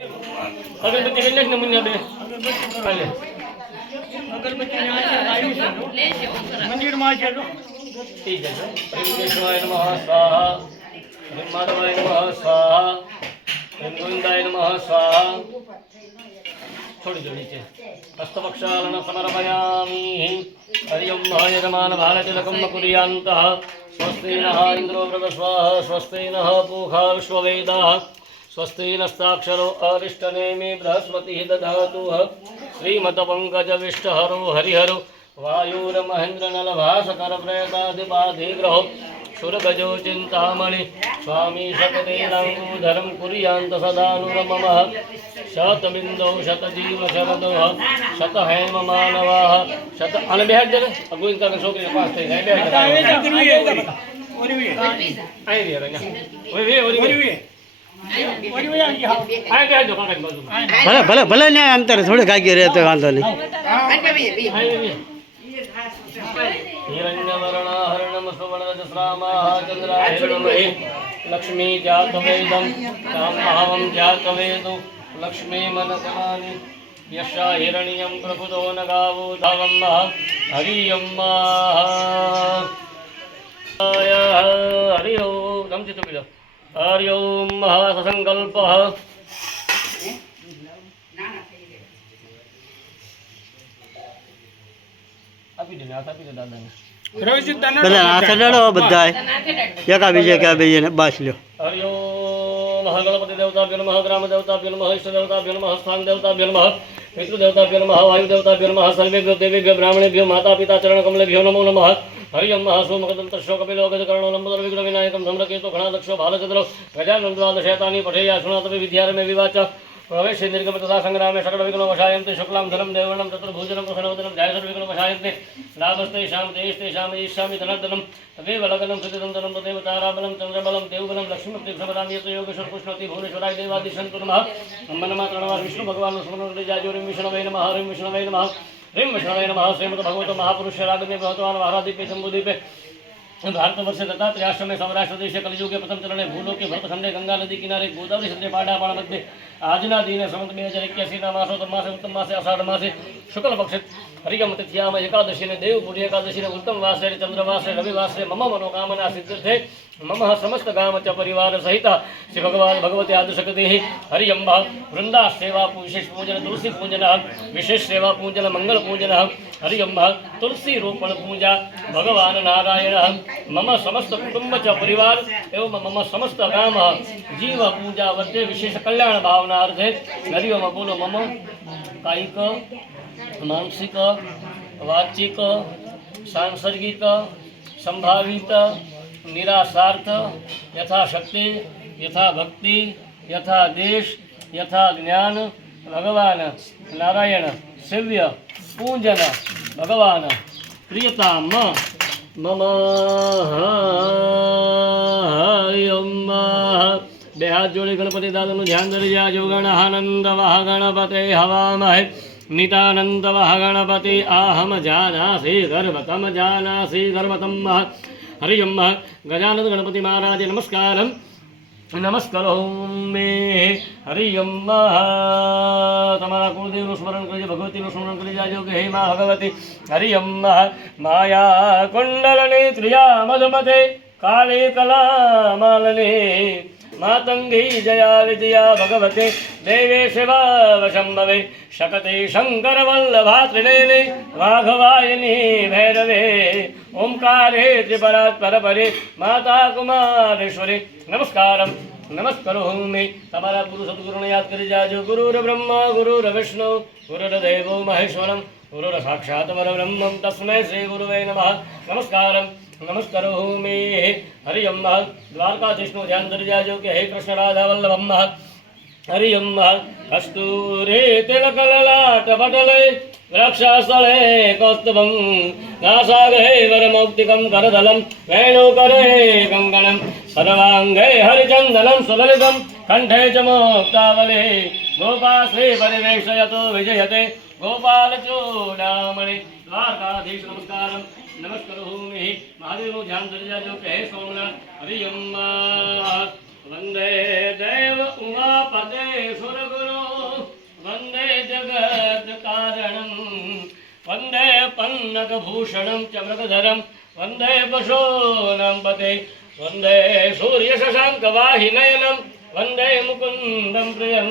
અગરબત્તી લઈ લે ને મુન્ના બે હાલે અગરબત્તી મંદિરમાં છે ઠીક છે વિશ્વાય નમઃ સ્વાહા બ્રહ્માદવાય નમઃ સ્વાહા ગોવિંદાય નમઃ સ્વાહા છોડી દો નીચે હસ્તપક્ષાલન સમર્પયામિ હરિ ઓમ યજમાન ભારતિલકમ કુર્યાन्तઃ સ્વસ્તિ નઃ ઇન્દ્રો વૃધસ્વાહ સ્વસ્તિ નઃ પૂષા વિશ્વવેદાઃ स्वस्ति नस्ताक्षरो अरिष्टनेमि बृहस्पतिः दधातुः श्रीमतपङ्कजविष्टहरो हरिहरो वायुरमहेन्द्रनलभासकरप्रेतादिपाधिग्रहो सुरगजो चिन्तामणि स्वामी शतदेनाङ्गूधरं कुर्यान्त सदानुरममः शतबिन्दौ शतजीवशरदोः शतहेममानवाः शत અને બેહાડ દે અગુઈન કા છોકરી પાસ થઈ જાય બેહાડ ઓરી ઓરી ભલે ભલે ભલે ને આમ તારે થોડી કાગી રહે તો વાંધો નહીં हिरण्यवर्णाहरणं सुवर्णरजस्रामाः चन्द्राहिरणमहि लक्ष्मी जातवेदं कामभावं जातवेदो लक्ष्मी मनकमानि यशा हिरण्यं प्रभुतो न गावो धावं हरियं हरि ओम समझे तो बिलो हरि ओम महासंकल्पः આપી દે હાથ આપી દે દાદાને બધા હાથ અડાડો બધા એકા બીજે ક્યાં બીજે ને બાસ લ્યો હરિ ઓમ મહાગણપતિ દેવતાભ્યો નમઃ ગ્રામ દેવતાભ્યો નમઃ ઇષ્ટ દેવતાભ્યો નમઃ સ્થાન દેવતાભ્યો નમઃ પિતૃ દેવતાભ્યો નમઃ વાયુ દેવતાભ્યો નમઃ સર્વેભ્યો દેવેભ્યો બ્રાહ્મણેભ્યો માતા પિતા ચરણ કમલેભ્યો નમો નમઃ હરિ ઓમ મહાસોમકદંત શોકપિલો ગજકર્ણો લંબોદર વિઘ્ન વિનાયકમ ધમ્રકેતો ઘણાદક્ષો ભાલચંદ્રો ગજાનન દ્વાદશેતાની પઠેયા શૃણાતમે વિદ્યારમે વિવાચ प्रवेशे निर्गम तथा संग्रामे सकल विघ्नो वशायन्ते शुक्लां धनं देवर्णं चतुर्भुजनं प्रसन्नवदनं ध्यायसर्व विघ्नो वशायन्ते लाभस्तेषां देशतेषां ईशामि धनर्धनं तदेव लगनं सुदितं धनं तदेव ताराबलं चन्द्रबलं देवबलं लक्ष्मीपतिं यतो योगेश्वर कृष्णति भुवनेश्वराय देवादिशन्तु नमः मन्नमात्रणवार विष्णु भगवान् सुमनोजाजोरिं विष्णवे नमः हरिं विष्णवे नमः ह्रीं विष्णवे नमः श्रीमद भगवतो महापुरुष रागमे भगवान् महारादीपे शम्भुदीपे भारतवर्ष दत्तात्रेय में सौराष्ट्र देश कलयुग के प्रथम चरण भूलों के भरतखंडे गंगा नदी किनारे गोदावरी सत्य पाडापाड़ मध्य आजना दिन संवत 2081 मासोत्तम मासे उत्तम मासे आषाढ़ मासे शुक्ल पक्ष हरिकम तिथियाम एकादशी ने देव पूरी एकादशी ने उत्तम वासे चंद्रवासे रविवासे मम मनोकामना सिद्धिर्थे मम समस्त गाम च परिवार सहित श्री भगवान भगवती आदिशक्ति हरि अम्ब वृंदा सेवा विशेष पूजन तुलसी पूजन विशेष सेवा पूजन मंगल पूजन हरि अम्ब तुलसी रोपण पूजा भगवान नारायण मम समस्त कुटुंब च परिवार एवं मम समस्त गाम जीव पूजा मध्ये विशेष कल्याण भावना अर्थे हरि ओम बोलो मम कायिक मानसिक वाचिक सांसर्गिक संभावित निराशार्थ यथाशक्ति यथा भक्ति यथा देश यथा ज्ञान भगवान नारायण सेव्य पूजन भगवान प्रियता मम हरि ओम બે હાથ જોડી ગણપતિ દાદાનું ધ્યાન ધરી જાજો ગણાનંદ વાહ ગણપતે હવામહે નિતાનંદ વાહ ગણપતિ આહમ જાનાસી ગર્ભતમ હરિ ઓમ ગજાનંદ ગણપતિ મહારાજ નમસ્કારમ નમસ્કારોમે હરિ ઓમ તમારા કુળદેવનું સ્મરણ કરજો ભગવતીનું સ્મરણ કરી જાજો કે હે મા ભગવતી હરિ ઓમ માયા કુંડલની ત્રિયા મધમતે કાલે કલા માલને मातंगी जया विजया भगवते देवे शिवा वशंभवे शकते शंकर वल्लभा त्रिनेनि वाघवायिनी भैरवे ओंकारे त्रिपरात्पर परे माता कुमारेश्वरी नमस्कारम नमस्करोमि तमारा गुरु सद्गुरुने याद करी जाजो गुरुर ब्रह्मा गुरुर विष्णु गुरुर देवो महेश्वरम गुरुर साक्षात् परब्रह्मं तस्मै श्री गुरुवे नमः नमस्कारम नमस्करोमि हरि ओम द्वारकाधीशनु ध्यान धरी जाजो के हे कृष्ण राधा वल्लभम हरि ओम कस्तूरे तिलकललाट पटले रक्षास्थले कौस्तुभं नासागरे वरमौक्तिकं करदलं वेणुकरे कङ्कणं सर्वाङ्गे हरिचन्दनं सुललितं कण्ठे च मोक्तावले गोपाश्री परिवेशयतो विजयते गोपालचूडामणि द्वारकाधीश नमस्कारं नमस्करोमि महादेव ध्यान धरी जाजो के हे सोमनाथ हरि ओम वंदे देव उमापते सुरगुरु जगत्कारणं वन्दे पन्नगभूषणं च मृगधरं वन्दे पशूनां पते वन्दे सूर्यशशाङ्कवाहिनयनं वन्दे मुकुन्दं प्रियं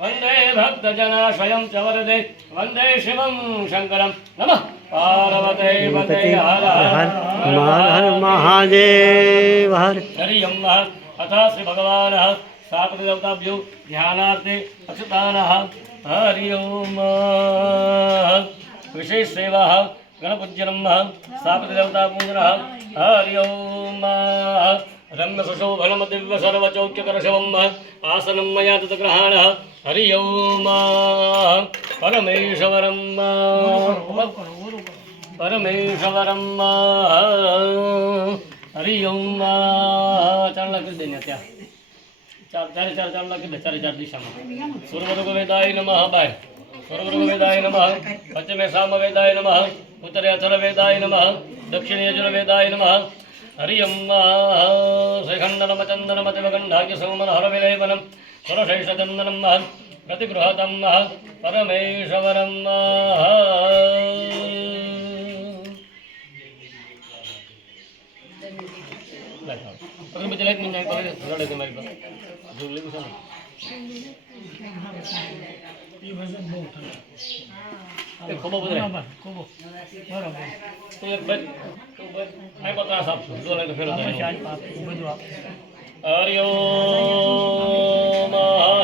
वन्दे भक्तजनाश्रयं च वरदे वन्दे शिवं शङ्करं नमः पार्वते पते हर हर हर महादेव हर हरि ओम अथ श्री भगवान सापदेवताभ्यो ध्यानार्थे अक्षतानः हरि ओम विशेष सेवा गणपूजनम सापदेवता पूजनः हरि ओम रम्य सुशोभनम दिव्य सर्वचौक्यकरशवम् आसनं मया तद्ग्रहाणः हरि ओम परमेश्वरं परमेश्वरं हरि ओम चार लगे देने क्या चार चार चार चार लगे चार चार दिशा में सूर्यवेदाय नमः बाय सूर्यवेदाय नमः पश्चिमे सामवेदाय नमः उत्तरे अथर्ववेदाय नमः दक्षिणे यजुर्वेदाय नमः हरि ओम श्रीखण्डनम चन्दनम दिवगण्डाख्य सौमन हरविलेपनं सुरशेषचन्दनं प्रतिगृहतं परमेश्वरं बच्चे लाइक मिल जाए लड़े थे मेरे पास जो ले कुछ नहीं खूब बोल रहे खूब बराबर तो एक बच आई बता सब जो लगे फिर हरि ओम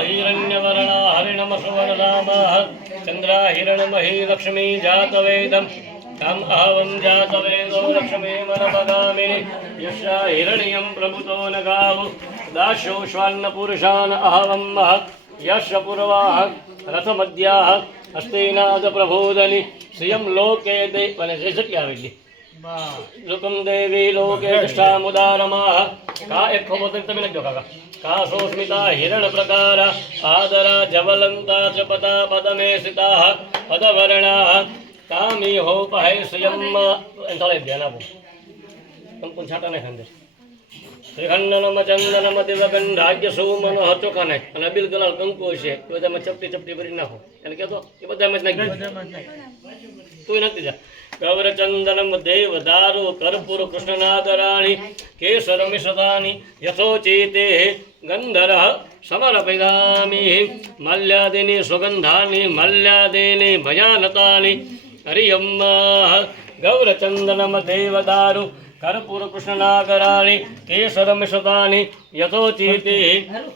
हिरण्यवर्ण हरिणम सुवर्णाम चंद्रा हिरणमही लक्ष्मी जातवेदं तम अहवं जातवेदो लक्ष्मी मनपगामिनि यस्या हिरण्यं प्रभुतो न गावो दाशो श्वान्नपुरुषान् अहवं यश पूर्वाः रथमध्याः हस्तेनाद प्रबोधनि श्रियं लोके देवने जैसे आवेली लोकं देवी लोके तिष्ठामुदारमाः का एक खबोतन तमिल जोगा का सोस्मिता हिरण प्रकार आदरा जवलंता चपता पदमे सिताः पदवर्णाः कामी हो पहे श्रियं इंतले ध्यान आपो तुम कौन छाटा नहीं खांदे श्रीखंडनम चंदनम दिवगंधाग्य सौमन हचोका नहीं અને અબીલ ગલાલ કંકુ છે એ બધામાં ચપટી ચપટી ભરી નાખો એને કહેતો એ બધામાં જ નાખી તું નાખી જા ગૌરચંદનમ દેવદારુ કર્પૂર કૃષ્ણનાગરાણી કેસર મિશ્રતાની યથોચિતે ગંધરઃ સમર્પયામિ મલ્યાદિની સુગંધાની મલ્યાદિની ભયાનતાની હરિ ઓમ ગૌરચંદનમ દેવદારુ कर्पूर कृष्णनागराणि केसर मिश्रतानि यथोचिते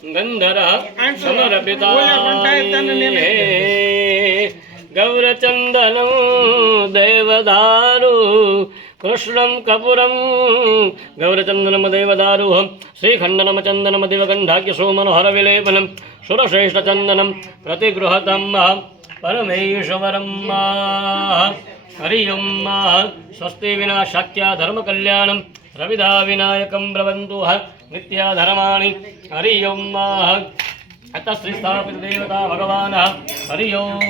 गंधरः समर्पितानि गौरचंदनं देवदारु कृष्णं कपूरं गौरचंदनं देवदारु श्रीखण्डनं चन्दनं दिवगण्डाख्य सोमनोहरविलेपनं सुरश्रेष्ठचन्दनं प्रतिगृहतं परमेश्वरं हरि ओम स्वस्ति विना शक्या धर्म कल्याणं रविदा विनायकं ब्रवन्तु नित्या धर्माणि हरि ओम अत श्री स्थापित देवता भगवान हरि ओम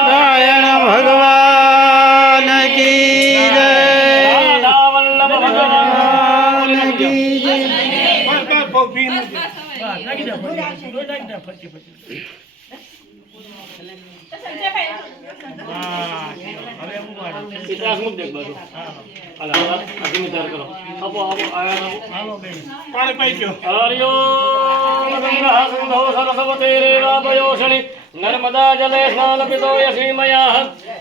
नारायण भगवान की जय भगवान की जय इतिहास मुद्दे बाजू अला अभी विचार करो आपो आपो आया आपो पाणी पाई गयो हरि ओम गंगा सिंधु सरस्वती रेवापयोषणि नर्मदा जले स्नानपितो यसीमया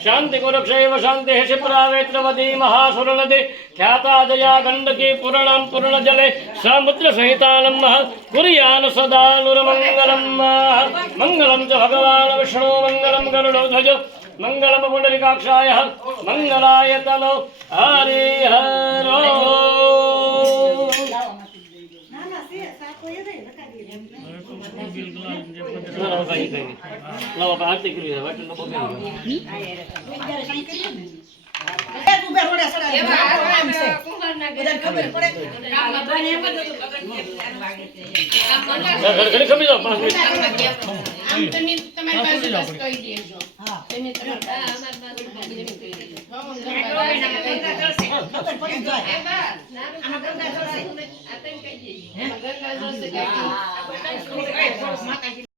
शांति कुरुक्षैव शांति शिप्रावेत्रवती महासुरनदी ख्याता जया गंडकी पूर्णं पूर्णजले समुद्र सहितानं कुर्यान् सदा नुर्मङ्गलं मङ्गलं च भगवान् विष्णु मङ्गलं गरुडध्वज मङ्गलं पुण्डरीकाक्षाय मङ्गलाय तनो हरिहरो आरती करी खमी जाओ 5 मिनिट